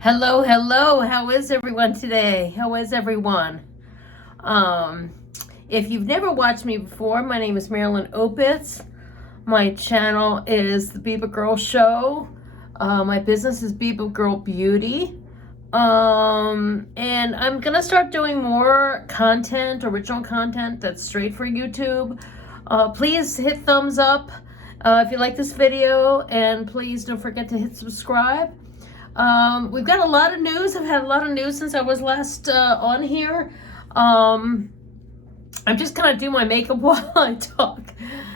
Hello, hello. How is everyone today? How is everyone? If you've never watched me before, my name is Marilyn Opitz. My channel is the BibaGirrrl Show. My business is BibaGirrrl Beauty. And I'm gonna start doing more content, original content that's straight for YouTube. Please hit thumbs up if you like this video, and please don't forget to hit subscribe. We've got a lot of news. I've had a lot of news since I was last on here. I'm just gonna do my makeup while I talk.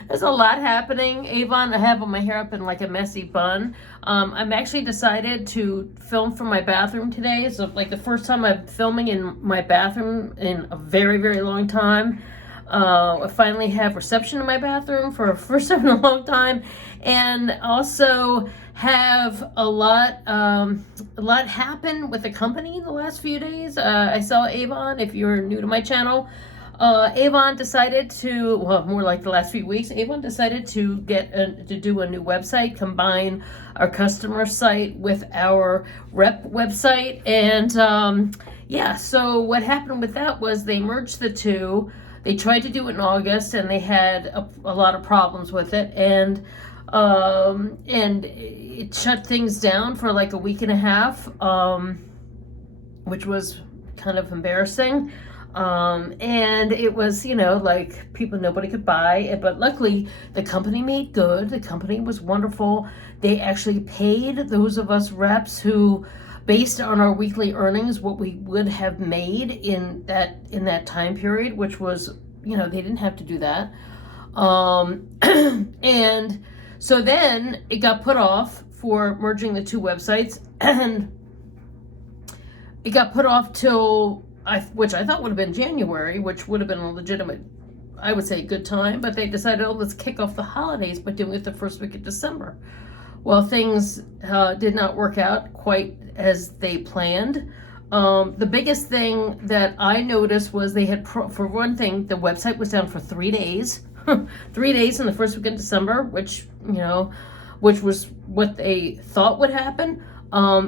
There's a lot happening. Avon, I have my hair up in like a messy bun. I'm actually decided to film from my bathroom today. So like the first time I'm filming in my bathroom in a very, very long time. I finally have reception in my bathroom for the first time in a long time, and also have a lot happen with the company in the last few days. I saw Avon. If you're new to my channel, Avon decided to, well, more like the last few weeks, Avon decided to do a new website, combine our customer site with our rep website, and yeah. So what happened with that was they merged the two. They tried to do it in August, and they had a lot of problems with it, and it shut things down for like a week and a half, which was kind of embarrassing. And it was, like nobody could buy it, but luckily the company made good. The company was wonderful. They actually paid those of us reps who, based on our weekly earnings, what we would have made in that time period, which was, they didn't have to do that. And so then it got put off for merging the two websites, and it got put off till, which I thought would have been January, which would have been a legitimate, I would say, good time, but they decided, let's kick off the holidays by doing it the first week of December. Well, things did not work out quite as they planned. The biggest thing that I noticed was they had, for one thing, the website was down for 3 days. 3 days in the first week of December, which was what they thought would happen.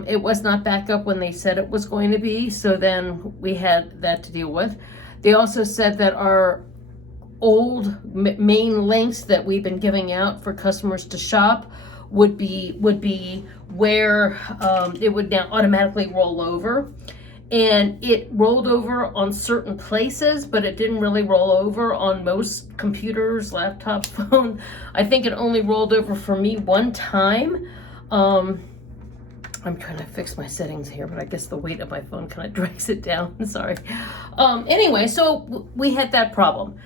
It was not back up when they said it was going to be, so then we had that to deal with. They also said that our old main links that we've been giving out for customers to shop would be where it would now automatically roll over. And it rolled over on certain places, but it didn't really roll over on most computers, laptops, phone. I think it only rolled over for me one time. I'm trying to fix my settings here, but I guess the weight of my phone kind of drags it down. Sorry. Anyway, so we had that problem.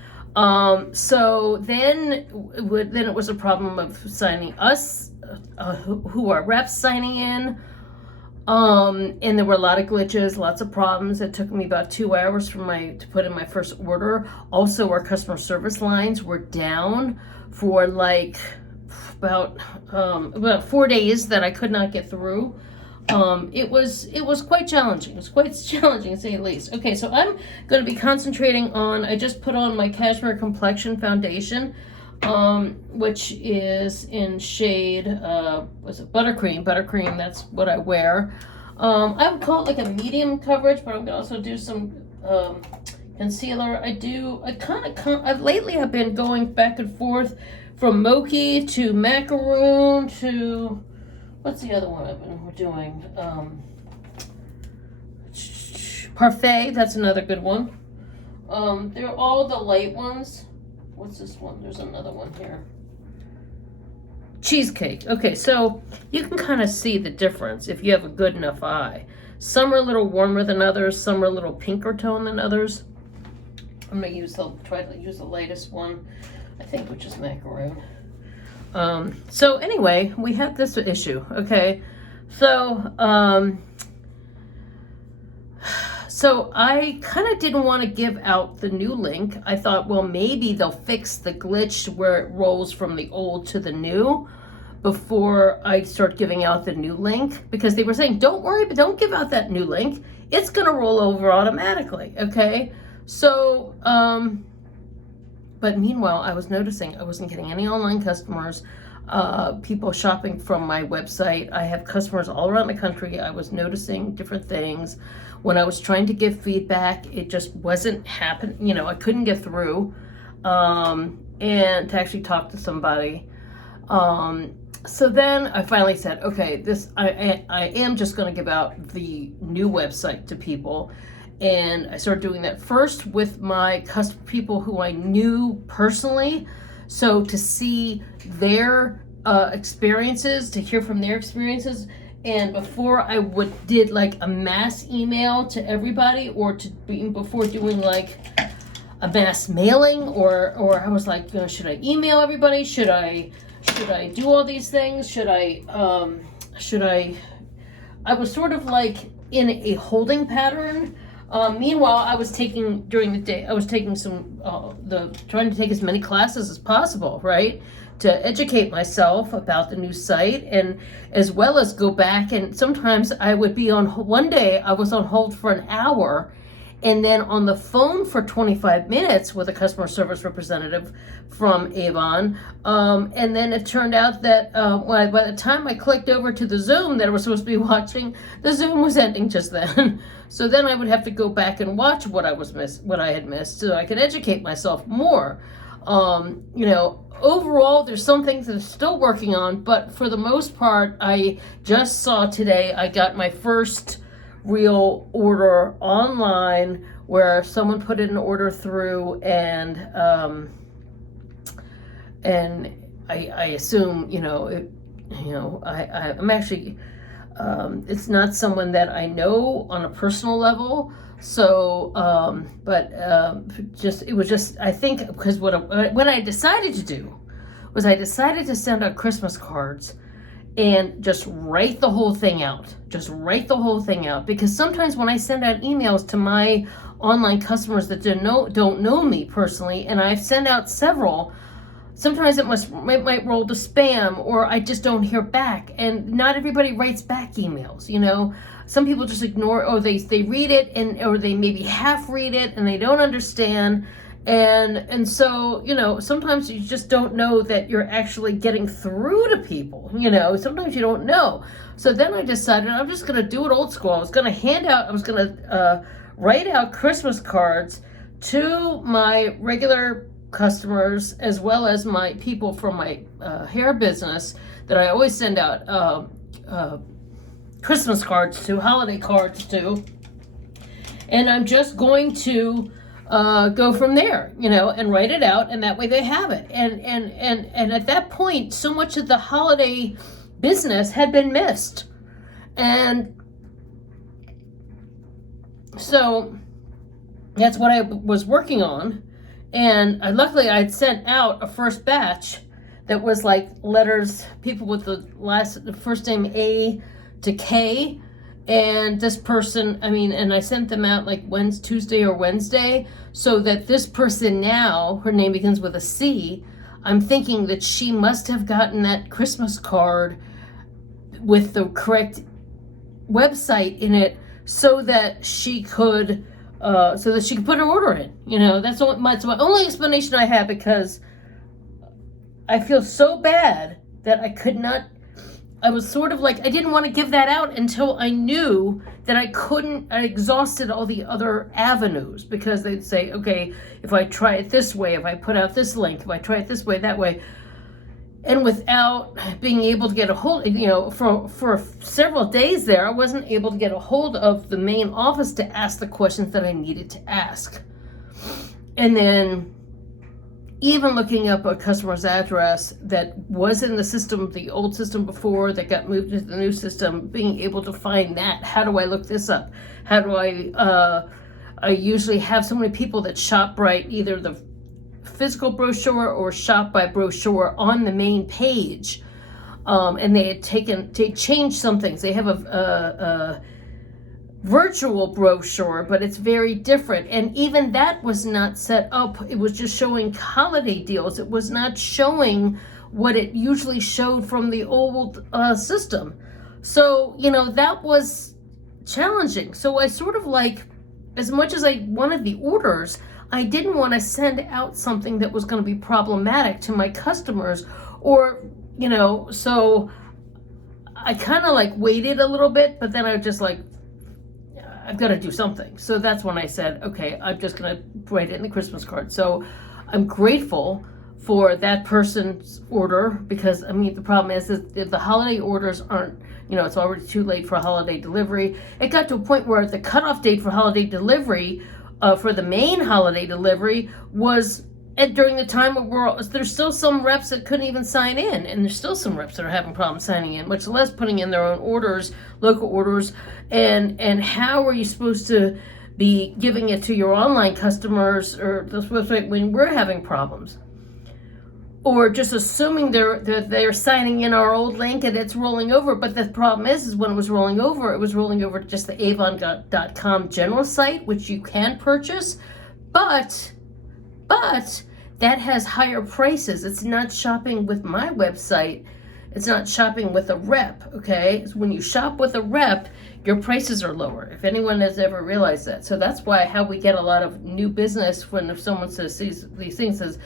So then it was a problem of signing us, who are reps signing in. And there were a lot of glitches, lots of problems. It took me about 2 hours to put in my first order. Also, our customer service lines were down for like about 4 days that I could not get through. It was quite challenging. It was quite challenging, to say the least. Okay, so I'm going to be concentrating on, I just put on my Cashmere Complexion Foundation, which is in shade, was it Buttercream? Buttercream, that's what I wear. I would call it like a medium coverage, but I'm going to also do some concealer. Lately I've been going back and forth from Mochi to Macaroon to, what's the other one I've been doing? Parfait, that's another good one. They're all the light ones. What's this one? There's another one here. Cheesecake. Okay, so you can kind of see the difference if you have a good enough eye. Some are a little warmer than others. Some are a little pinker tone than others. I'm going to try to use the lightest one, I think, which is Macaroon. So anyway, we had this issue. Okay, so I kind of didn't want to give out the new link. I thought, well, maybe they'll fix the glitch where it rolls from the old to the new before I start giving out the new link, because they were saying, don't worry, but don't give out that new link. It's going to roll over automatically. Okay. So, but meanwhile, I was noticing I wasn't getting any online customers. people shopping from my website. I have customers all around the country. I was noticing different things. When I was trying to give feedback, it just wasn't happening. I couldn't get through and to actually talk to somebody. So then I finally said, okay, I am just going to give out the new website to people. And I started doing that first with my people who I knew personally. So to see their experiences, to hear from their experiences. And before I did like a mass email to everybody, or before doing like a mass mailing, or I was like, should I email everybody? Should I do all these things? I was sort of like in a holding pattern. Meanwhile, I was taking during the day, trying to take as many classes as possible, right? To educate myself about the new site, and as well as go back. And sometimes I would be one day I was on hold for an hour, and then on the phone for 25 minutes with a customer service representative from Avon. And then it turned out that by the time I clicked over to the Zoom that I was supposed to be watching, the Zoom was ending just then. So then I would have to go back and watch what I had missed, so I could educate myself more. Overall, there's some things that I'm still working on, but for the most part, I just saw today, I got my first real order online where someone put in an order through, and I assume, I'm actually, it's not someone that I know on a personal level. So, it was just, I think, because what I decided to do was I decided to send out Christmas cards and just write the whole thing out. Because sometimes when I send out emails to my online customers that don't know me personally, and I've sent out several, sometimes it might roll to spam, or I just don't hear back. And not everybody writes back emails, Some people just ignore, or they read it, or they maybe half read it and they don't understand. And so, sometimes you just don't know that you're actually getting through to people, sometimes you don't know. So then I decided I'm just going to do it old school. I was going to write out Christmas cards to my regular customers, as well as my people from my hair business that I always send out Christmas cards to, holiday cards to, and I'm just going to go from there, and write it out, and that way they have it. And at that point, so much of the holiday business had been missed, and so that's what I was working on. And luckily I'd sent out a first batch that was like letters, people with the first name A to K, and this person, and I sent them out like Tuesday or Wednesday, so that this person now, her name begins with a C. I'm thinking that she must have gotten that Christmas card with the correct website in it, so that she could put her order in. That's my only explanation I have, because I feel so bad that I was sort of like, I didn't want to give that out until I knew that I exhausted all the other avenues, because they'd say, okay, if I try it this way, if I put out this link, if I try it this way, that way, and without being able to get a hold, for several days there, I wasn't able to get a hold of the main office to ask the questions that I needed to ask. And then even looking up a customer's address that was in the system, the old system before, that got moved into the new system, being able to find that. How do I look this up? How do I usually have so many people that shop right, either the physical brochure or shop by brochure on the main page. And they changed some things. They have a virtual brochure, but it's very different. And even that was not set up. It was just showing holiday deals. It was not showing what it usually showed from the old system. So, that was challenging. So I sort of like, as much as I wanted the orders, I didn't want to send out something that was going to be problematic to my customers, or so I kind of like waited a little bit, but then I was just like, I've got to do something. So that's when I said, okay, I'm just going to write it in the Christmas card. So I'm grateful for that person's order, because I mean, the problem is that the holiday orders aren't, it's already too late for a holiday delivery. It got to a point where the cutoff date for holiday delivery, for the main holiday delivery, was during the time where there's still some reps that couldn't even sign in, and there's still some reps that are having problems signing in, much less putting in their own orders, local orders. And how are you supposed to be giving it to your online customers or this website when we're having problems? Or just assuming they're signing in our old link and it's rolling over. But the problem is when it was rolling over to just the Avon.com general site, which you can purchase, but that has higher prices. It's not shopping with my website. It's not shopping with a rep, okay? When you shop with a rep, your prices are lower, if anyone has ever realized that. So that's how we get a lot of new business if someone says these things, says,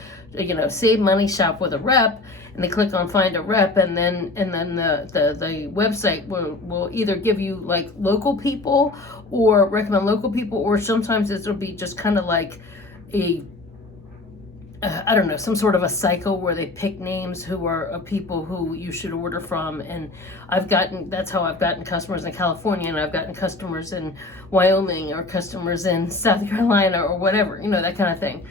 save money, shop with a rep, and they click on find a rep, and then the website will either give you like local people or recommend local people, or sometimes it'll be just kind of like I don't know, some sort of a cycle where they pick names who are people who you should order from. And that's how I've gotten customers in California, and I've gotten customers in Wyoming, or customers in South Carolina, or whatever, that kind of thing.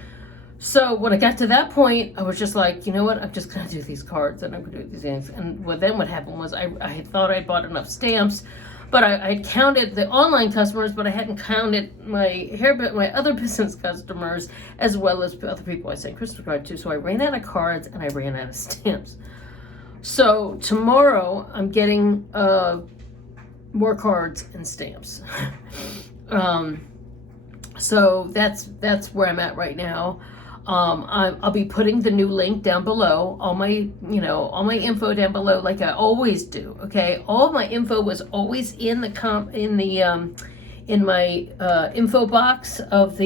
So when I got to that point, I was just like, you know what, I'm just going to do these cards, and I'm going to do these things. And what happened was I thought I bought enough stamps, but I counted the online customers, but I hadn't counted my other business customers, as well as other people I sent Christmas cards to. So I ran out of cards and I ran out of stamps. So tomorrow I'm getting more cards and stamps. So that's where I'm at right now. I'll be putting the new link down below, all my info down below, like I always do. Okay, all of my info was always in my info box of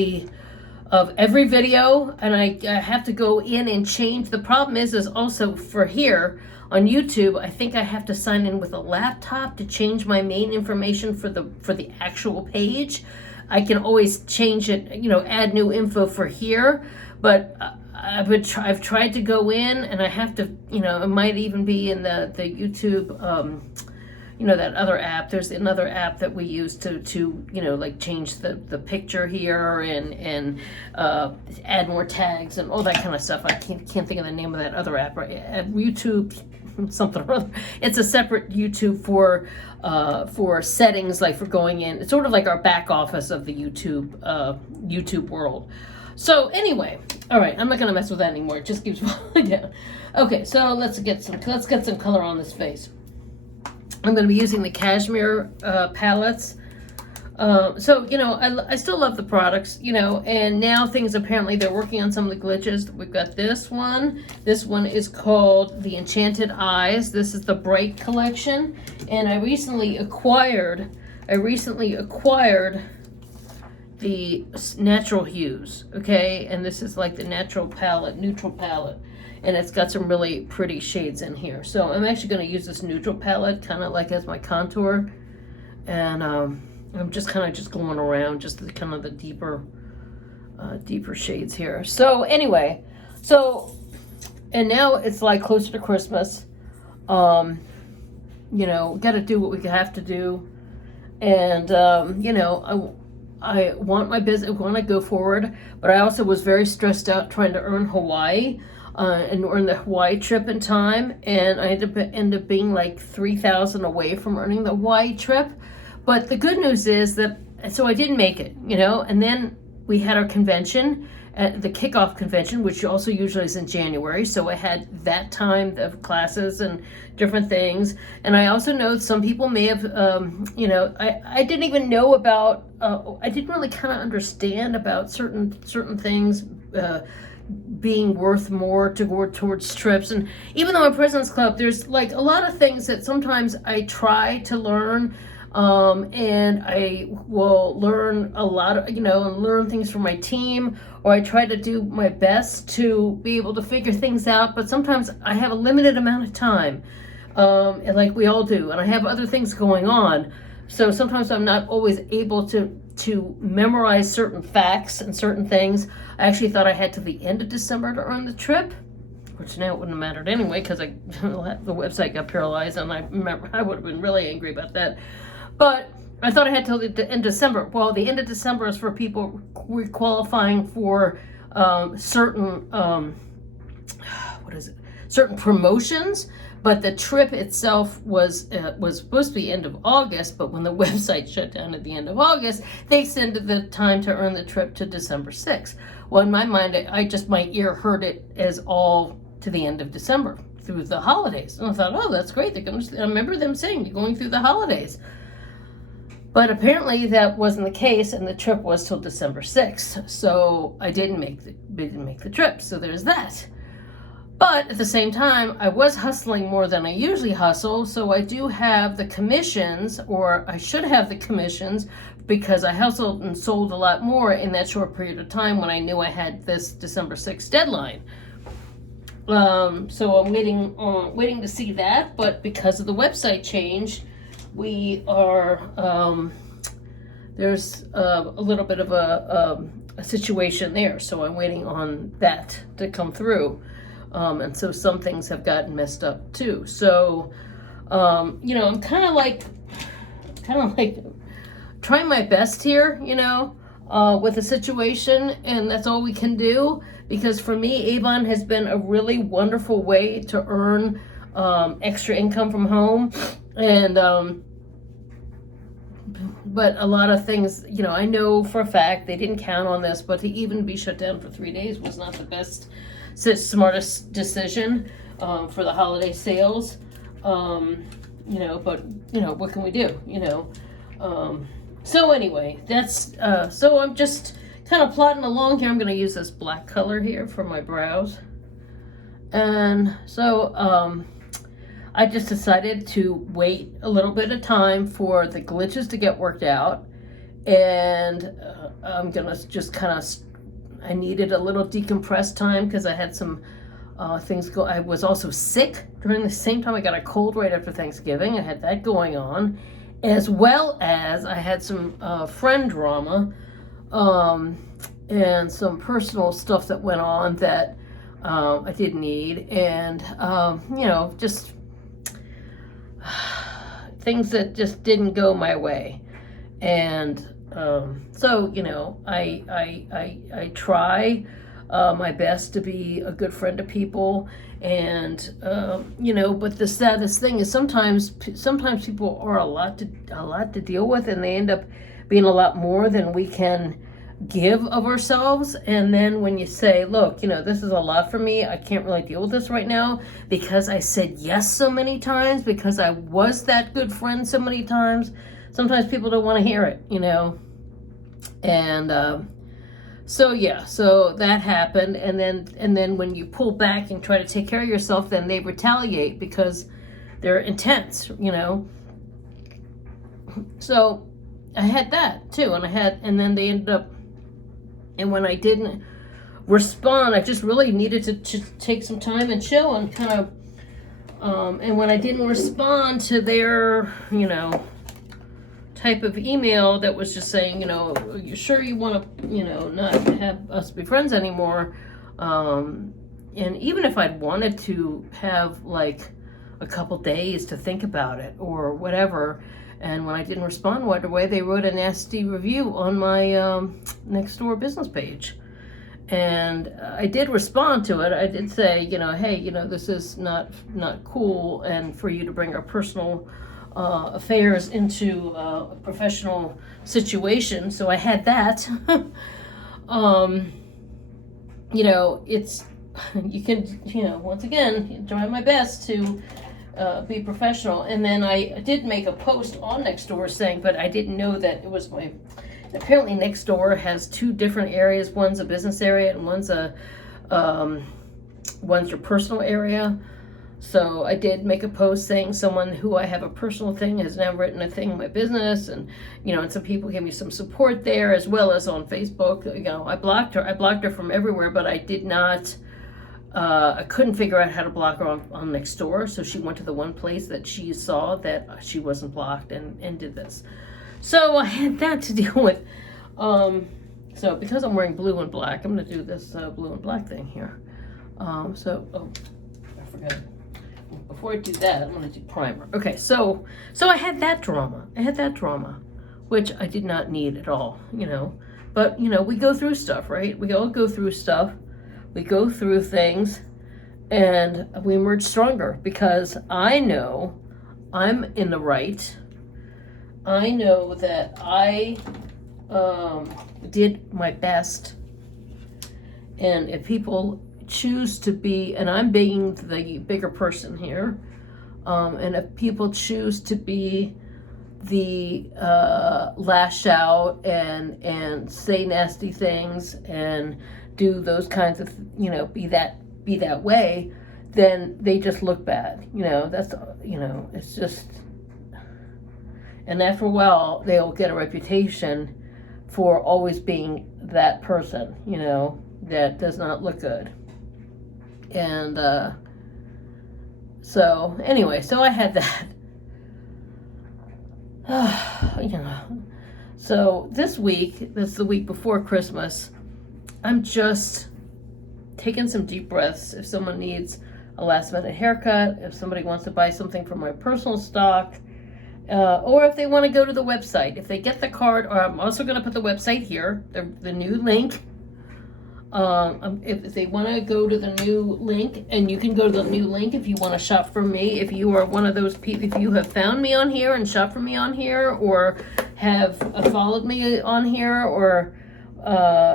every video, and I have to go in and change. The problem is also for here on YouTube, I think I have to sign in with a laptop to change my main information for the actual page. I can always change it, add new info for here. But I've tried to go in, and I have to, it might even be in the YouTube, that other app. There's another app that we use to like change the picture here and add more tags and all that kind of stuff. I can't think of the name of that other app. Right? YouTube something or other. It's a separate YouTube for settings, like for going in. It's sort of like our back office of the YouTube world. So anyway, all right, I'm not gonna mess with that anymore. It just keeps falling down. Okay, so let's get some color on this face. I'm gonna be using the cashmere palettes. So I still love the products, and now things apparently they're working on some of the glitches. We've got this one. This one is called the Enchanted Eyes. This is the Bright collection, and I recently acquired the Natural Hues, okay? And this is like the neutral palette, and it's got some really pretty shades in here. So I'm actually going to use this neutral palette kind of like as my contour, and I'm just kind of going around just the kind of the deeper shades here. So anyway, and now it's like closer to Christmas. Got to do what we have to do, and I want my business, I want to go forward, but I also was very stressed out trying to earn Hawaii and earn the Hawaii trip in time, and I end up being like $3,000 away from earning the Hawaii trip. But the good news is that, so I didn't make it, and then we had our convention, the kickoff convention, which also usually is in January. So I had that time of classes and different things. And I also know some people may have, I didn't even know about, I didn't really kind of understand about certain things being worth more to go towards trips. And even though I'm President's Club, there's like a lot of things that sometimes I try to learn And I will learn a lot of, and learn things from my team, or I try to do my best to be able to figure things out. But sometimes I have a limited amount of time, and like we all do, and I have other things going on. So sometimes I'm not always able to memorize certain facts and certain things. I actually thought I had to the end of December to earn the trip, which now it wouldn't have mattered anyway because the website got paralyzed, and I remember I would have been really angry about that. But I thought I had till the end of December. Well, the end of December is for people qualifying for certain certain promotions. But the trip itself was supposed to be end of August. But when the website shut down at the end of August, they extended the time to earn the trip to December 6th. Well, in my mind, my ear heard it as all to the end of December through the holidays, and I thought, oh, that's great. I remember them saying they're going through the holidays. But apparently that wasn't the case, and the trip was till December 6th. So I didn't make the trip. So there's that. But at the same time, I was hustling more than I usually hustle. So I do have the commissions, or I should have the commissions, because I hustled and sold a lot more in that short period of time when I knew I had this December 6th deadline. So I'm waiting to see that. But because of the website change, we are, there's a little bit of a situation there. So I'm waiting on that to come through. And so some things have gotten messed up too. So, I'm kind of like trying my best here, with the situation, and that's all we can do. Because for me, Avon has been a really wonderful way to earn extra income from home. And but a lot of things, I know for a fact they didn't count on this, but to even be shut down for 3 days was not the smartest decision for the holiday sales. But what can we do? So anyway, that's so I'm just kind of plodding along here. I'm going to use this black color here for my brows, and so I just decided to wait a little bit of time for the glitches to get worked out, and I'm gonna just I needed a little decompressed time because I had some things go. I was also sick during the same time. I got a cold right after Thanksgiving. I had that going on, as well as I had some friend drama and some personal stuff that went on that I didn't need, and just things that just didn't go my way. And so I try my best to be a good friend to people, and but the saddest thing is sometimes people are a lot to deal with, and they end up being a lot more than we can give of ourselves. And then when you say, look, this is a lot for me, I can't really deal with this right now because I said yes so many times, because I was that good friend so many times, sometimes people don't want to hear it, and so that happened. And then when you pull back and try to take care of yourself, then they retaliate because they're intense, so I had that too, and then they ended up, and when I didn't respond, I just really needed to take some time and chill and kind of, and when I didn't respond to their, type of email that was just saying, are you sure you want to, not have us be friends anymore? And even if I'd wanted to have like a couple days to think about it or whatever, and when I didn't respond right away, they wrote a nasty review on my Nextdoor business page. And I did respond to it. I did say, hey, this is not cool, and for you to bring our personal affairs into a professional situation. So I had that. It's, you can, once again, try my best to be professional. And then I did make a post on Nextdoor saying, but I didn't know that it was apparently Nextdoor has two different areas. One's a business area and one's your personal area. So I did make a post saying someone who I have a personal thing has now written a thing in my business, and and some people gave me some support there, as well as on Facebook. I blocked her from everywhere, but I did not. I couldn't figure out how to block her on Nextdoor, so she went to the one place that she saw that she wasn't blocked, and did this. So I had that to deal with. So because I'm wearing blue and black, I'm going to do this blue and black thing here. I forgot. Before I do that, I'm going to do primer. Okay, so I had that drama. Which I did not need at all, But, we go through stuff, right? We all go through stuff. We go through things, and we emerge stronger, because I know I'm in the right. I know that I did my best, and if people choose to be, and I'm being the bigger person here, and if people choose to be the lash out and say nasty things and do those kinds of, be that way, then they just look bad. That's, it's just, and after a while, they'll get a reputation for always being that person, that does not look good. And so anyway, so I had that. So this week, that's the week before Christmas, I'm just taking some deep breaths. If someone needs a last minute haircut, if somebody wants to buy something from my personal stock, or if they want to go to the website, if they get the card, or I'm also going to put the website here, the new link. If they want to go to the new link, and you can go to the new link if you want to shop from me. If you are one of those people, if you have found me on here and shop from me on here, or have followed me on here, or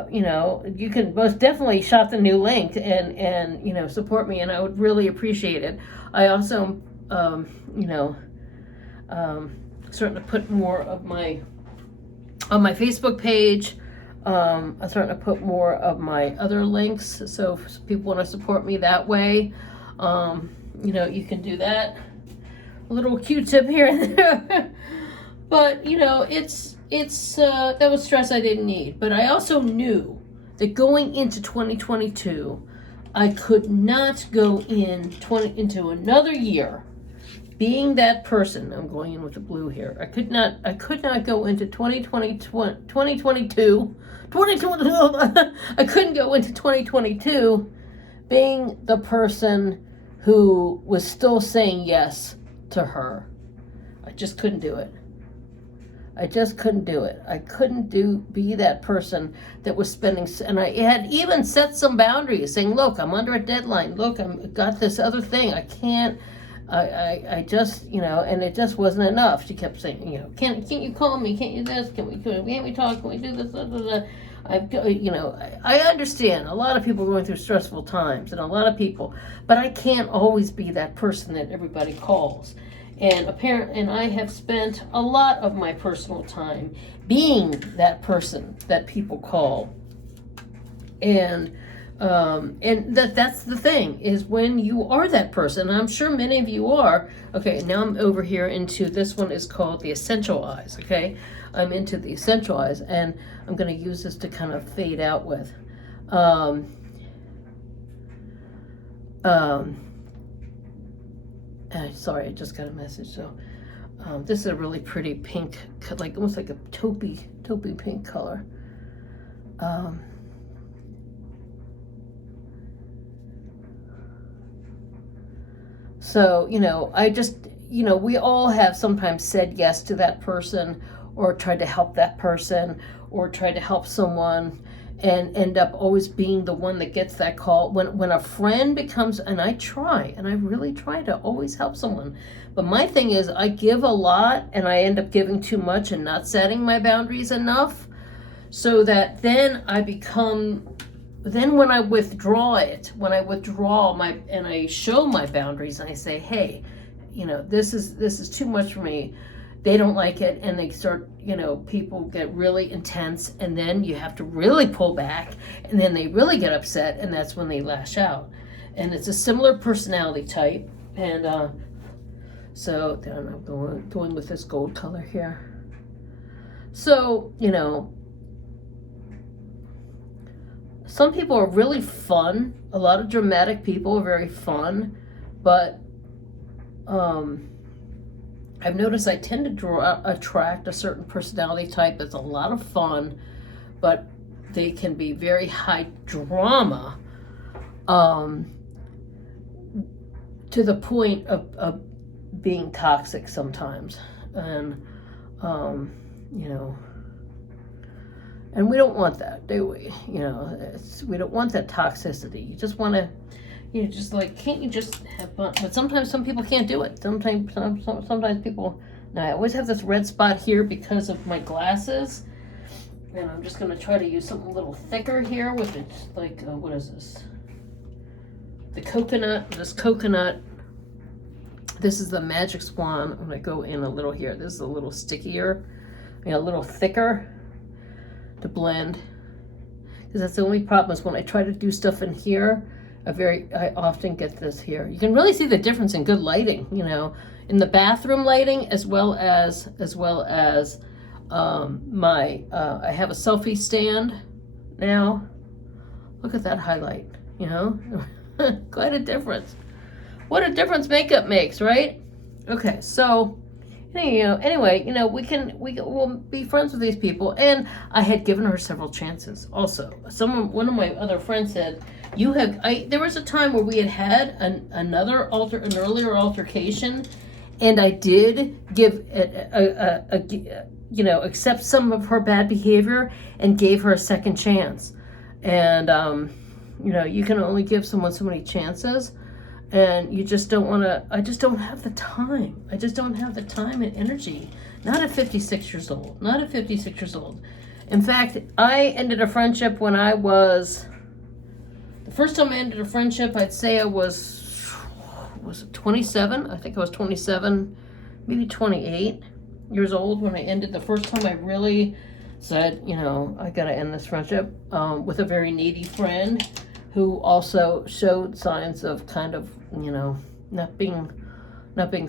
you can most definitely shop the new link and support me, and I would really appreciate it. I also starting to put more of my on my Facebook page. I'm starting to put more of my other links, so if people want to support me that way, you can do that. A little Q-tip here and there. But it's that was stress I didn't need. But I also knew that going into 2022, I could not go into another year being that person. I'm going in with the blue here. I could not go into 2022. I couldn't go into 2022 being the person who was still saying yes to her. I just couldn't do it. I couldn't be that person that was spending, and I had even set some boundaries, saying, look, I'm under a deadline. Look, I've got this other thing. I can't, I just, and it just wasn't enough. She kept saying, can't you call me? Can't you this? Can't we talk? Can we do this? Blah, blah, blah. I understand a lot of people are going through stressful times, and a lot of people, but I can't always be that person that everybody calls. And I have spent a lot of my personal time being that person that people call. And that's the thing, is when you are that person, and I'm sure many of you are. Okay, now I'm over here into, this one is called the Essential Eyes, okay? I'm into the Essential Eyes, and I'm going to use this to kind of fade out with. Sorry, I just got a message. So this is a really pretty pink, like almost like a taupey pink color. So, I just, we all have sometimes said yes to that person, or tried to help that person, or tried to help someone, and end up always being the one that gets that call. When a friend becomes, and I really try to always help someone. But my thing is, I give a lot, and I end up giving too much and not setting my boundaries enough, so that then when I withdraw and I show my boundaries, and I say, hey, this is too much for me. They don't like it, and they start, people get really intense, and then you have to really pull back, and then they really get upset, and that's when they lash out. And it's a similar personality type. And so then I'm going with this gold color here. So, you know, some people are really fun. A lot of dramatic people are very fun, but I've noticed I tend to attract a certain personality type that's a lot of fun, but they can be very high drama, to the point of being toxic sometimes. And, you know, and we don't want that, do we? You know, we don't want that toxicity. You just want to, you know, just like, can't you just have fun? But sometimes some people can't do it. Sometimes people, now I always have this red spot here because of my glasses. And I'm just going to try to use something a little thicker here with it, like, what is this? The coconut, this is the Magic Swan. I'm going to go in a little here. This is a little stickier, you know, a little thicker to blend. Because that's the only problem is when I try to do stuff in here, I often get this here. You can really see the difference in good lighting, you know, in the bathroom lighting as well as I have a selfie stand now. Look at that highlight, you know, quite a difference. What a difference makeup makes, right? Okay, so, you know, anyway, you know, we'll be friends with these people. And I had given her several chances also. One of my other friends said, there was a time where we had an earlier altercation, and I did give you know, accept some of her bad behavior and gave her a second chance. And, you know, you can only give someone so many chances, and you just don't want to, I just don't have the time. I just don't have the time and energy. Not at 56 years old. Not at 56 years old. In fact, I ended a friendship when I was, the first time I ended a friendship, I'd say I was it 27? I think I was 27, maybe 28 years old when I ended. The first time I really said, you know, I gotta end this friendship, with a very needy friend who also showed signs of kind of, you know, not being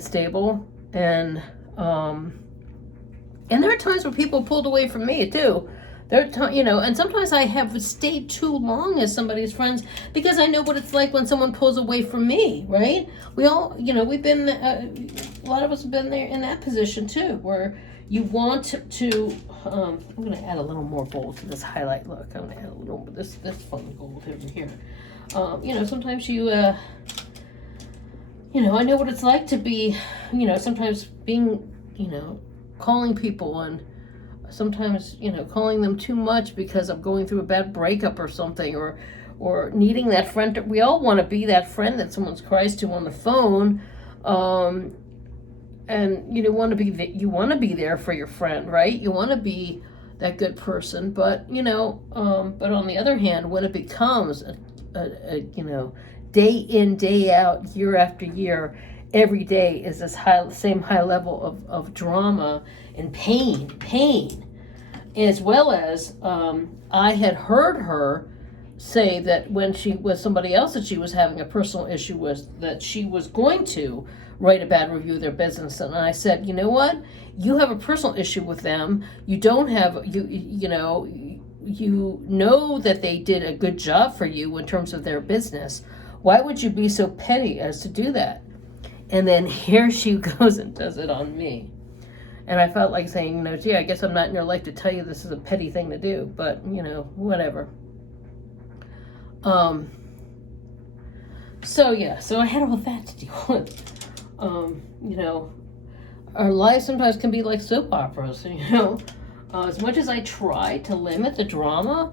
stable. And there are times where people pulled away from me too. You know, and sometimes I have stayed too long as somebody's friends because I know what it's like when someone pulls away from me, right? We all, you know, we've been, a lot of us have been there in that position too, where you want to, I'm going to add a little more gold to this highlight look. I'm going to add a little, this fun gold over here. You know, sometimes you know, I know what it's like to be, you know, sometimes being, you know, calling people and sometimes, you know, calling them too much because I'm going through a bad breakup or something, or needing that friend. We all want to be that friend that someone cries to on the phone, and you want to be there for your friend, right? You want to be that good person, but you know, but on the other hand, when it becomes a you know, day in, day out, year after year, every day is this same high level of drama and pain, as well as I had heard her say that when she was somebody else that she was having a personal issue with, that she was going to write a bad review of their business. And I said, you know what? You have a personal issue with them. You don't have, you know that they did a good job for you in terms of their business. Why would you be so petty as to do that? And then here she goes and does it on me. And I felt like saying, you know, gee, I guess I'm not in your life to tell you this is a petty thing to do, but, you know, whatever. So yeah, so I had all that to deal with. You know, our lives sometimes can be like soap operas, you know. As much as I try to limit the drama,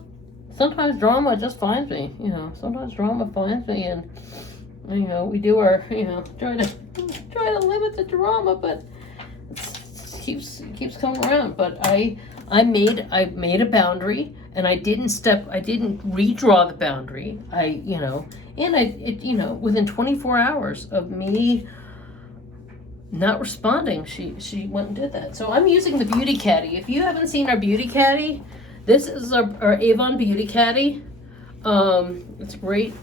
sometimes drama just finds me, you know. Sometimes drama finds me, and, you know, we do our, you know, try to limit the drama, but it keeps coming around. But I made a boundary, and I didn't redraw the boundary. You know, within 24 hours of me not responding, she went and did that. So I'm using the Beauty Caddy. If you haven't seen our Beauty Caddy, this is our Avon Beauty Caddy. It's great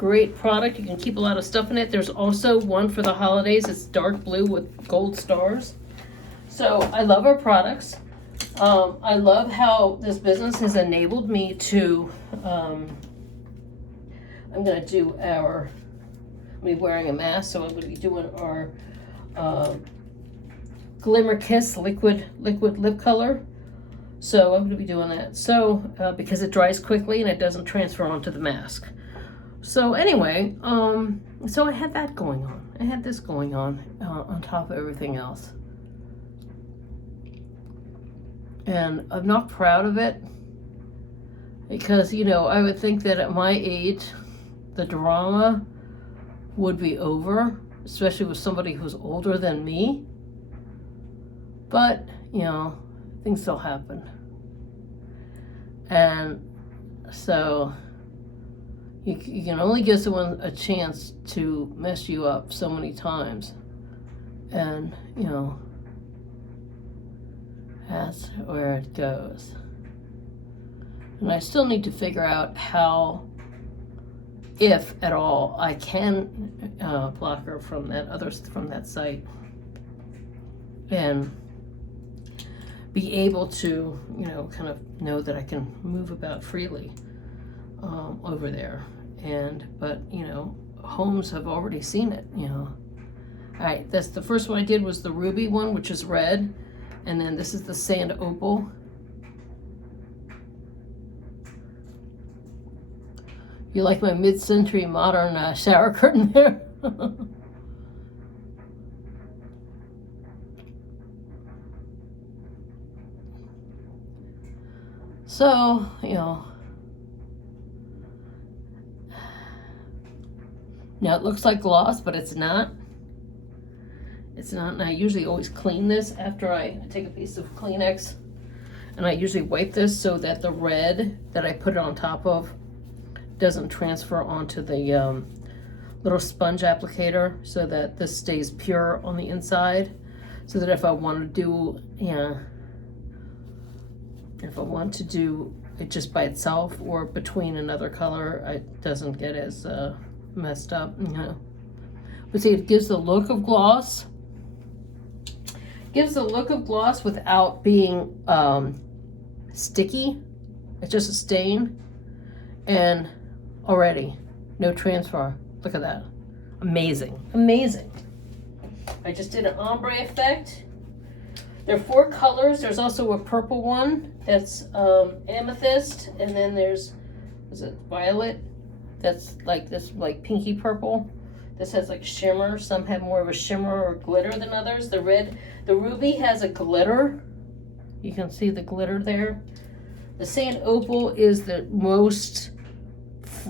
great product. You can keep a lot of stuff in it. There's also one for the holidays. It's dark blue with gold stars. So I love our products. I love how this business has enabled me to, I'm going to do I'm going to be wearing a mask, so I'm going to be doing our Glimmer Kiss liquid lip color. So I'm going to be doing that. So, because it dries quickly and it doesn't transfer onto the mask. So anyway, so I had that going on. I had this going on top of everything else. And I'm not proud of it because, you know, I would think that at my age, the drama would be over, especially with somebody who's older than me. But, you know, things still happen. And so you can only give someone a chance to mess you up so many times. And, you know, that's where it goes. And I still need to figure out how, if at all, I can block her from that site and be able to, you know, kind of know that I can move about freely over there. But you know, homes have already seen it, you know. All right, that's the first one I did was the ruby one, which is red. And then this is the sand opal. You like my mid-century modern shower curtain there? So, you know, now it looks like gloss, but it's not. It's not, and I usually always clean this after I take a piece of Kleenex, and I usually wipe this so that the red that I put it on top of doesn't transfer onto the little sponge applicator, so that this stays pure on the inside, so that if I want to do, if I want to do it just by itself or between another color, it doesn't get as messed up, you know. But see, it gives the look of gloss. Gives the look of gloss without being sticky. It's just a stain. And already, no transfer. Look at that. Amazing. Amazing. I just did an ombre effect. There are 4 colors. There's also a purple one that's amethyst. And then there's, is it violet? That's like this, like pinky purple. This has like shimmer. Some have more of a shimmer or glitter than others. The ruby has a glitter. You can see the glitter there. The sand opal is the most,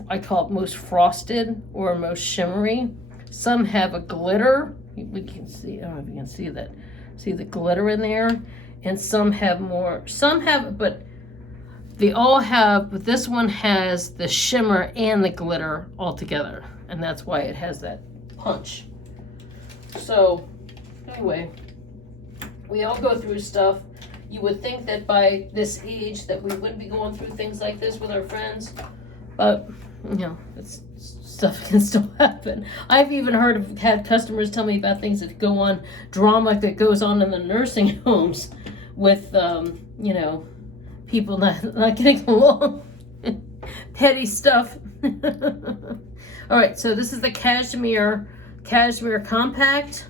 I call it most frosted or most shimmery. Some have a glitter. We can see, I don't know if you can see that. See the glitter in there? And some have more, but they all have, but this one has the shimmer and the glitter all together. And that's why it has that punch. So, anyway, we all go through stuff. You would think that by this age that we wouldn't be going through things like this with our friends. But, you know, stuff can still happen. I've even had customers tell me about things that go on, drama that goes on in the nursing homes with, you know, people not getting along. Petty stuff. All right, so this is the Cashmere Compact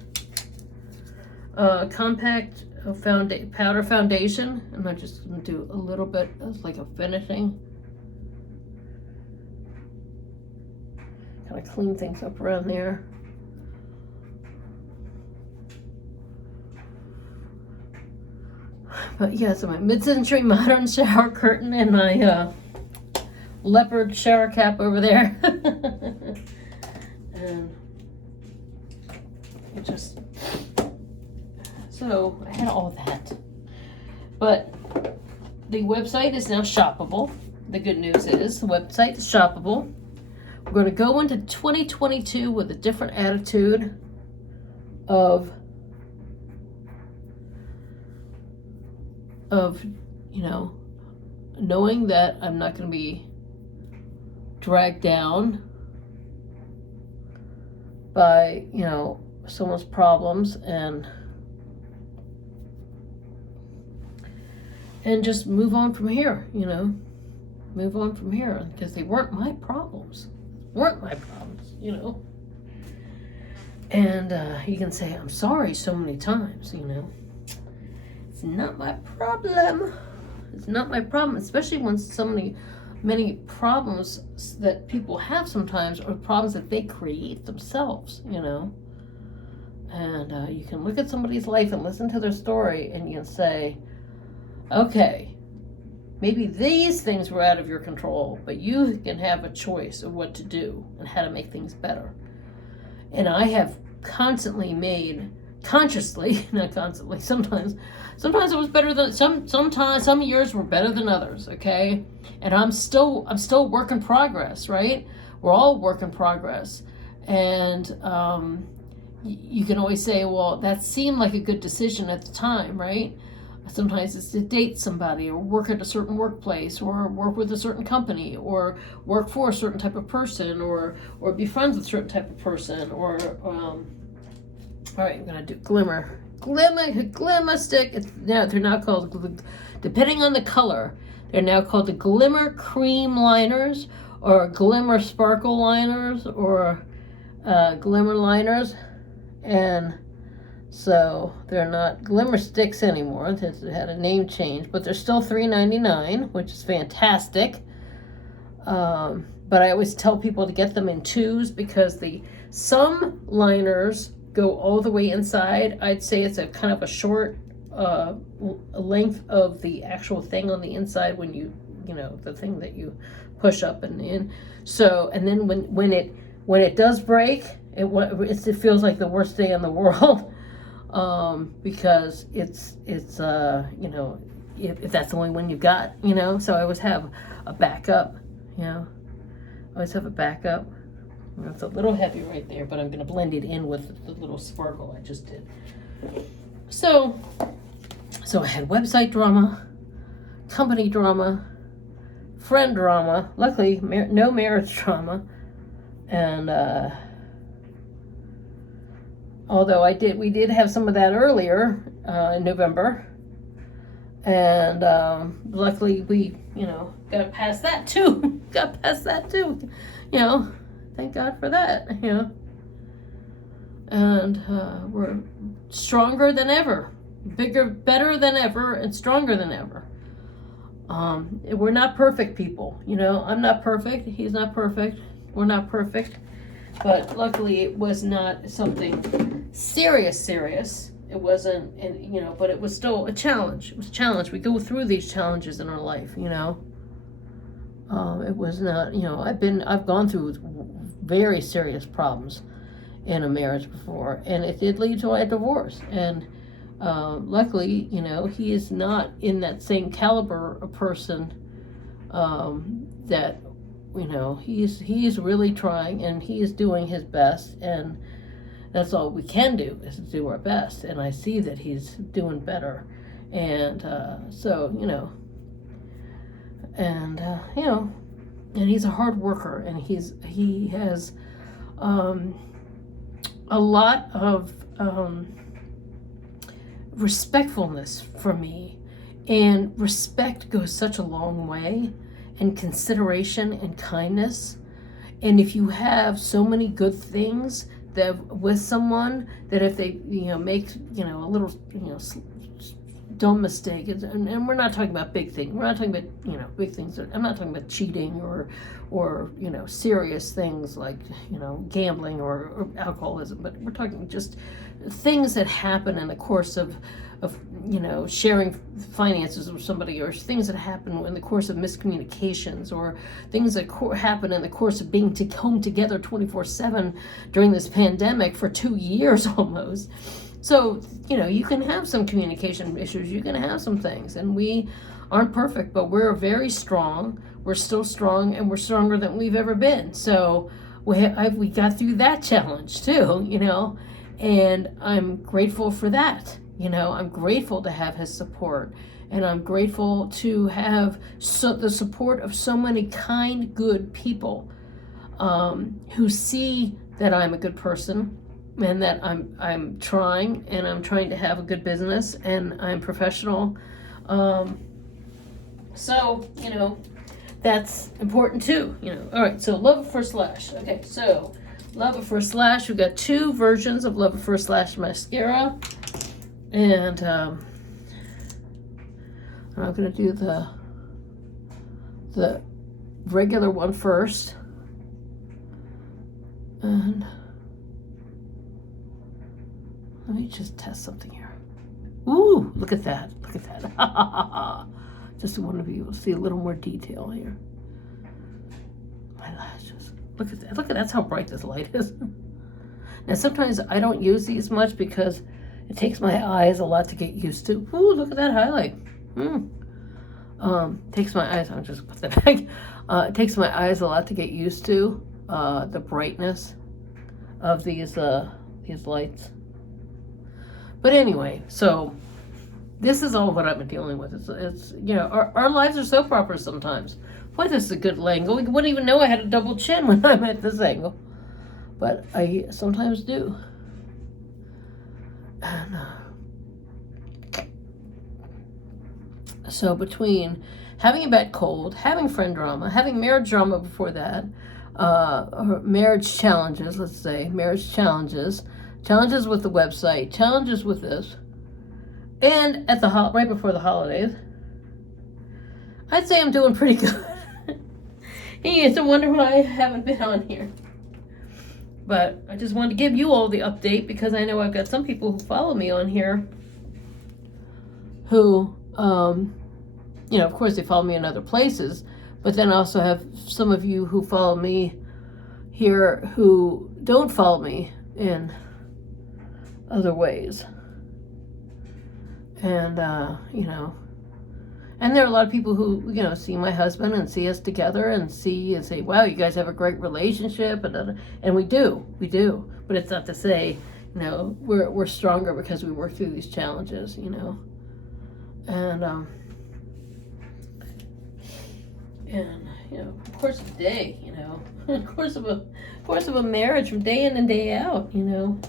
powder foundation, and I'm just going to do a little bit of like a finishing. Kind of clean things up around there. But yeah, so my mid-century modern shower curtain and my leopard shower cap over there. And it just, so I had all that. But the website is now shoppable. The good news is the website is shoppable. We're going to go into 2022 with a different attitude of, you know, knowing that I'm not going to be dragged down by, someone's problems and just move on from here, move on from here, because they weren't my problems, and you can say, I'm sorry so many times, it's not my problem. It's not my problem, especially when many problems that people have sometimes are problems that they create themselves, and you can look at somebody's life and listen to their story, and you can say, okay, maybe these things were out of your control, but you can have a choice of what to do and how to make things better. And I have consciously, not constantly, sometimes it was better than, sometimes some years were better than others, okay? And I'm still work in progress, right? We're all work in progress. And you can always say, well, that seemed like a good decision at the time, right? Sometimes it's to date somebody, or work at a certain workplace, or work with a certain company, or work for a certain type of person, or be friends with a certain type of person, or all right, I'm gonna do glimmer stick. They're now called, depending on the color, they're now called the glimmer cream liners, or glimmer sparkle liners, or glimmer liners, and so they're not glimmer sticks anymore. They had a name change, but they're still $3.99, which is fantastic. But I always tell people to get them in twos, because some liners go all the way inside. I'd say it's a kind of a short length of the actual thing on the inside when the thing that you push up and in. So, and then when it does break, it feels like the worst day in the world. Because it's if that's the only one you've got, so I always have a backup, It's a little heavy right there, but I'm going to blend it in with the little sparkle I just did. So I had website drama, company drama, friend drama, luckily no marriage drama, and although we did have some of that earlier in November, and luckily we, got past that too. Thank God for that. And we're stronger than ever, bigger, better than ever, and stronger than ever. We're not perfect people. I'm not perfect. He's not perfect. We're not perfect. But luckily it was not something serious. It wasn't, but it was still a challenge. It was a challenge. We go through these challenges in our life, It was not, I've gone through very serious problems in a marriage before, and it did lead to a divorce. And luckily, he is not in that same caliber of person that, he's really trying, and he is doing his best, and that's all we can do, is do our best. And I see that he's doing better. And and he's a hard worker, and he has a lot of respectfulness for me, and respect goes such a long way, and consideration and kindness. And if you have so many good things that with someone, that if they make a little dumb mistake, and we're not talking about big things, we're not talking about big things, I'm not talking about cheating or serious things like gambling or alcoholism, but we're talking just things that happen in the course of sharing finances with somebody, or things that happen in the course of miscommunications, or things that happen in the course of being home together 24/7 during this pandemic for 2 years almost. So, you can have some communication issues, you can have some things, and we aren't perfect, but we're very strong. We're still strong, and we're stronger than we've ever been. So we got through that challenge too, and I'm grateful for that. I'm grateful to have his support, and I'm grateful to have the support of so many kind, good people who see that I'm a good person, and that I'm trying, and I'm trying to have a good business, and I'm professional. So, you know, that's important too, you know. All right, so Love at First Lash. Okay, so Love at First Lash. We've got 2 versions of Love at First Lash mascara. And I'm going to do the regular one first. And let me just test something here. Ooh, look at that. Look at that. Just want to be able to see a little more detail here. My lashes. Look at that. Look at that's how bright this light is. Now, sometimes I don't use these much because it takes my eyes a lot to get used to. Ooh, look at that highlight. Takes my eyes, I'll just put that back. It takes my eyes a lot to get used to the brightness of these lights. But anyway, so this is all what I've been dealing with. It's you know, our lives are soap operas sometimes. Boy, this is a good angle. You wouldn't even know I had a double chin when I'm at this angle. But I sometimes do. And, so between having a bad cold, having friend drama, having marriage drama before that, or marriage challenges, let's say, marriage challenges with the website, challenges with this, and at the right before the holidays, I'd say I'm doing pretty good. It's a wonder why I haven't been on here. But I just wanted to give you all the update because I know I've got some people who follow me on here who, you know, of course they follow me in other places, but then I also have some of you who follow me here who don't follow me in other ways. And, you know, and there are a lot of people who, you know, see my husband and see us together and see and say, wow, you guys have a great relationship. And we do. But it's not to say, you know, we're stronger because we work through these challenges, you know. And you know, of course of the day, you know, of course of a marriage from day in and day out, you know.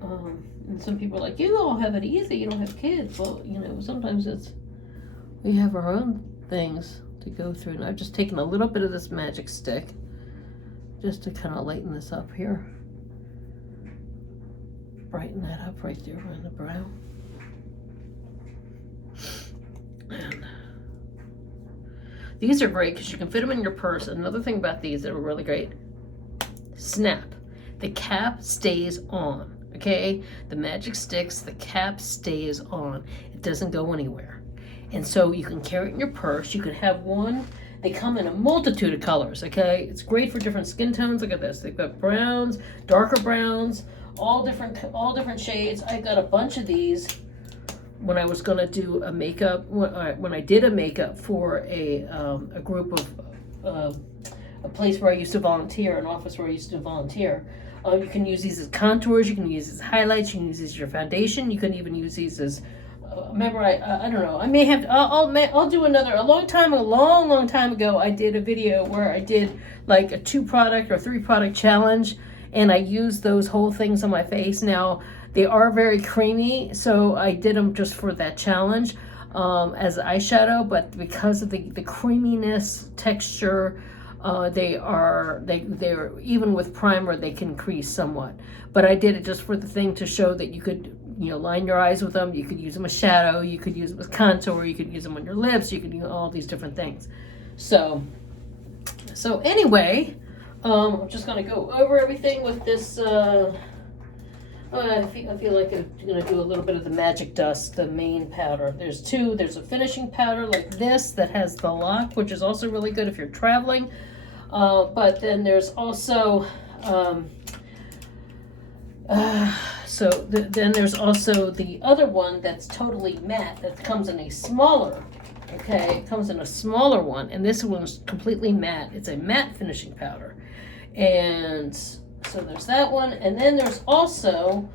And some people are like, you all have it easy, you don't have kids. Well, you know, sometimes we have our own things to go through. And I've just taken a little bit of this magic stick just to kind of lighten this up here. Brighten that up right there on the brow. And these are great because you can fit them in your purse. Another thing about these that are really great, snap. The cap stays on, okay? The magic sticks, the cap stays on. It doesn't go anywhere. And so you can carry it in your purse. You can have one. They come in a multitude of colors, okay? It's great for different skin tones. Look at this. They've got browns, darker browns, all different shades. I got a bunch of these when I was gonna do a makeup, when I did a makeup for a group of, a place where I used to volunteer, an office where I used to volunteer. You can use these as contours, you can use these as highlights, you can use these as your foundation, you can even use these as, remember I don't know, I may have, I'll do another, a long time ago, I did a video where I did like a 2-product or 3-product challenge, and I used those whole things on my face. Now, they are very creamy, so I did them just for that challenge as eyeshadow, but because of the creaminess, texture, they're even with primer, they can crease somewhat. But I did it just for the thing to show that you could, you know, line your eyes with them, you could use them as shadow, you could use them as contour, you could use them on your lips, you could use all these different things. So anyway, I'm just gonna go over everything with this, I feel like I'm going to do a little bit of the magic dust, the main powder. There's 2. There's a finishing powder like this that has the lock, which is also really good if you're traveling. But then there's also, then there's also the other one that's totally matte that comes in a smaller, okay? It comes in a smaller one, and this one's completely matte. It's a matte finishing powder. And so there's that one, and then there's also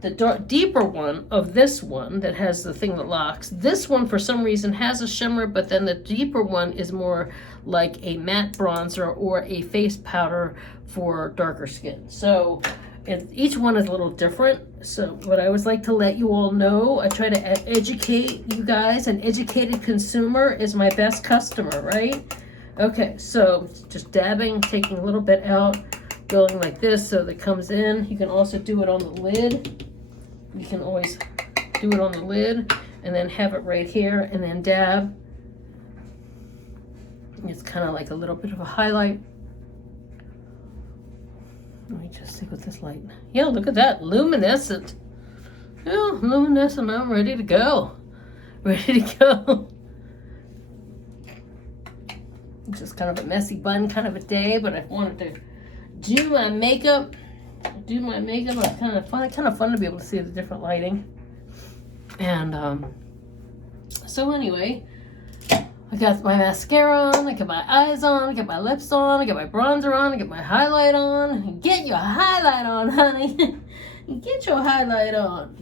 the deeper one of this one that has the thing that locks. This one, for some reason, has a shimmer, but then the deeper one is more like a matte bronzer or a face powder for darker skin. So each one is a little different. So what I always like to let you all know, I try to educate you guys. An educated consumer is my best customer, right? Okay, so just dabbing, taking a little bit out, going like this so that it comes in. You can also do it on the lid. You can always do it on the lid and then have it right here and then dab. It's kind of like a little bit of a highlight. Let me just see with this light. Yeah, look at that, luminescent. Yeah, luminescent, I'm ready to go. Ready to go. It's just kind of a messy bun kind of a day, but I wanted to do my makeup. It's kind of fun to be able to see the different lighting. And so anyway, I got my mascara on, I got my eyes on, I got my lips on, I got my bronzer on, I got my highlight on. Get your highlight on, honey. Get your highlight on.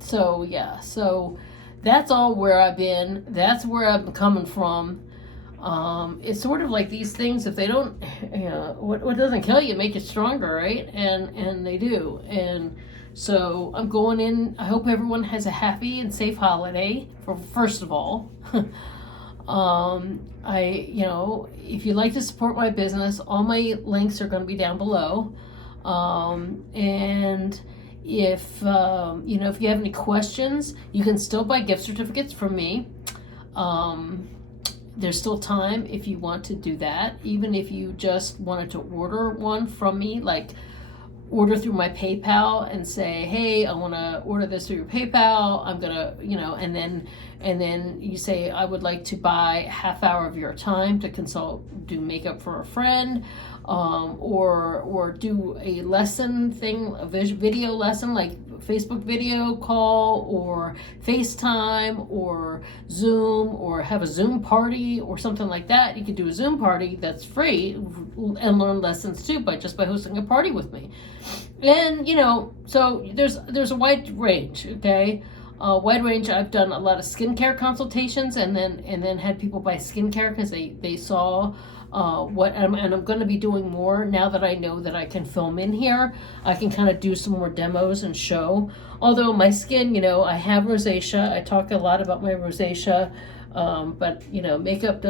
So yeah, so that's all where I've been. That's where I'm coming from. It's sort of like these things, if they don't, what doesn't kill you make you stronger, right? And they do. And so I'm going in. I hope everyone has a happy and safe holiday, first of all. If you'd like to support my business, all my links are going to be down below. And if you have any questions, you can still buy gift certificates from me. There's still time if you want to do that. Even if you just wanted to order one from me, like order through my PayPal and say, hey, I want to order this through your PayPal. I'm going to, and then you say, I would like to buy a half hour of your time to do makeup for a friend, or do a lesson thing, a video lesson, like Facebook video call or FaceTime or Zoom, or have a Zoom party or something like that. You could do a Zoom party that's free and learn lessons too by hosting a party with me. And so there's a wide range, okay? Wide range. I've done a lot of skincare consultations and then had people buy skincare because they saw and I'm going to be doing more now that I know that I can film in here. I can kind of do some more demos and show. Although my skin, I have rosacea. I talk a lot about my rosacea, but makeup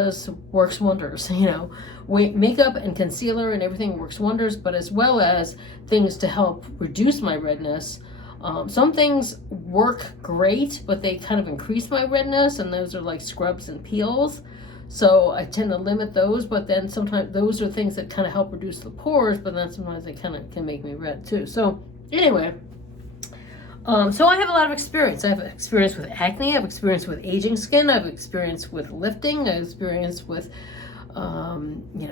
works wonders. Makeup and concealer and everything works wonders, but as well as things to help reduce my redness. Some things work great, but they kind of increase my redness, and those are like scrubs and peels. So I tend to limit those, but then sometimes those are things that kind of help reduce the pores, but then sometimes they kind of can make me red too. So anyway, so I have a lot of experience. I have experience with acne, I have experience with aging skin, I have experience with lifting, I have experience with,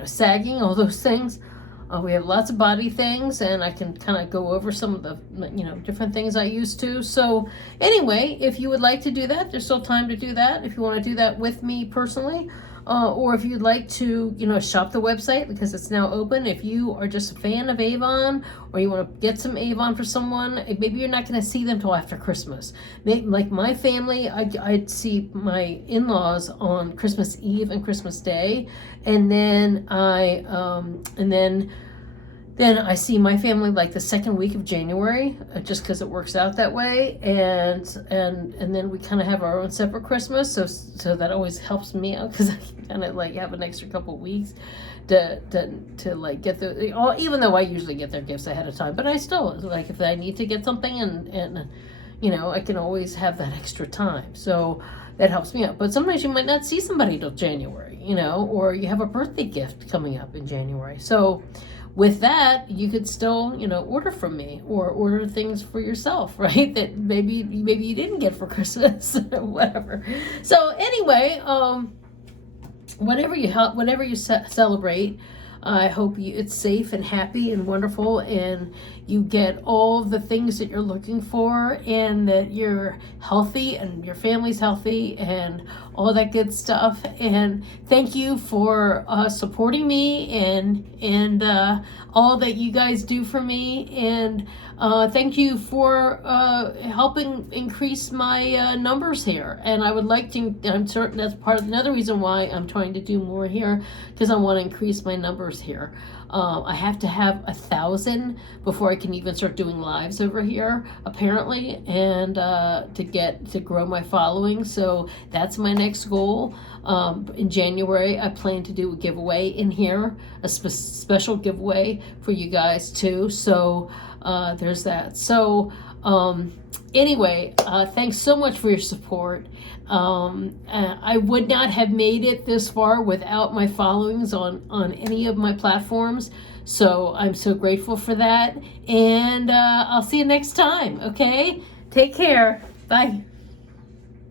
sagging, all those things. We have lots of body things, and I can kind of go over some of the, different things I used to. So anyway, if you would like to do that, there's still time to do that. If you want to do that with me personally, or if you'd like to, shop the website because it's now open. If you are just a fan of Avon, or you want to get some Avon for someone, maybe you're not going to see them till after Christmas. Like my family, I'd see my in-laws on Christmas Eve and Christmas Day, and then then I see my family like the second week of January, just because it works out that way, and then we kind of have our own separate Christmas, so that always helps me out because I can kind of like have an extra couple weeks to like get even though I usually get their gifts ahead of time, but I still like if I need to get something and I can always have that extra time, so that helps me out. But sometimes you might not see somebody till January, or you have a birthday gift coming up in January, so with that, you could still, order from me or order things for yourself, right? That maybe you didn't get for Christmas or whatever. So anyway, whatever you celebrate, I hope it's safe and happy and wonderful, and you get all the things that you're looking for, and that you're healthy and your family's healthy and all that good stuff. And thank you for supporting me and all that you guys do for me. And thank you for helping increase my numbers here. And I would like to, I'm certain that's another reason why I'm trying to do more here, because I want to increase my numbers here. I have to have 1,000 before I can even start doing lives over here, apparently, and to grow my following. So that's my next goal. In January, I plan to do a giveaway in here, a special giveaway for you guys too. So there's that. So anyway, thanks so much for your support. I would not have made it this far without my followings on any of my platforms. So I'm so grateful for that. And I'll see you next time. Okay? Take care. Bye.